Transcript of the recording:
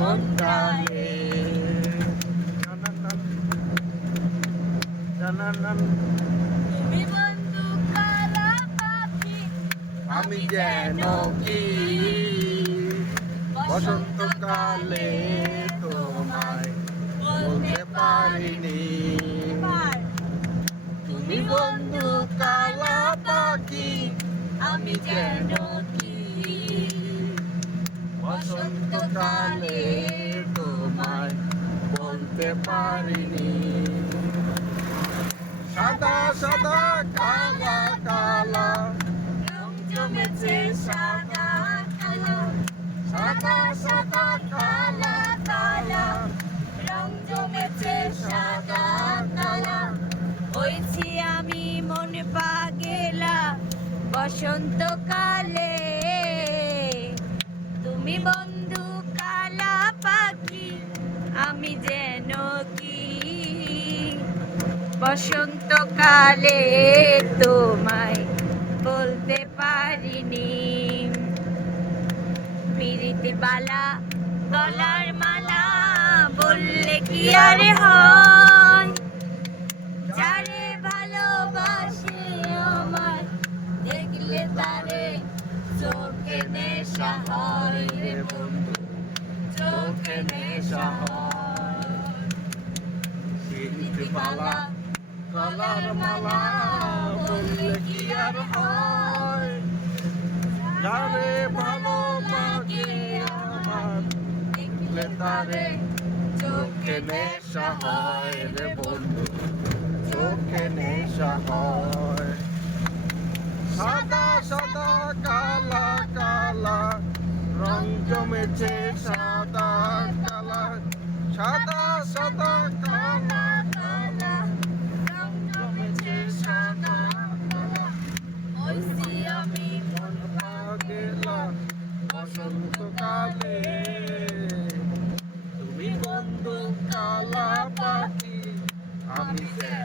মন কালে। তুমি বন্ধু কালা পাখি, আমি যেন কি বসন্তকালে তোমায় বলতে পারিনি। তুমি বন্ধু কালা পাখি, আমি যেন কি বসন্তকালে তোমায় বলতে পারিনি। সাদা সাদা কালা কালা রং জমেছে সাদা কালো, সাদা সাদা কালা কালা রং জমেছে সাদা কালো। হয়েছি আমি মন পাগেলা বসন্তকালে। তুমি বন্ধু কালা পাখি, আমি যেন কি বসন্তকালে তোমায় বলতে পারিনি। পিরিতি বালা গলার মালা বললে কি আর হয়, যারে ভালোবাসে আমার দেখলে তারে চোখে নেশা হয় রে বন্ধু, চোখে নেশা হয়। পিরিতি বালা গলার মালা বললে কি আর হয়, যারে ভালোবাসে আমার দেখলে তারে চোখে নেশা হয় রে বন্ধু, চোখে নেশা হয়। সাদা সাদা কালা কালা রং জমেছে সাদা কালা, সাদা সাদা কালা কালা রং জমেছে সাদা কালা। হইছি আমি মন পাগেলা বসন্তকালে। তুমি বন্ধু কালা পাখি, আমি যেন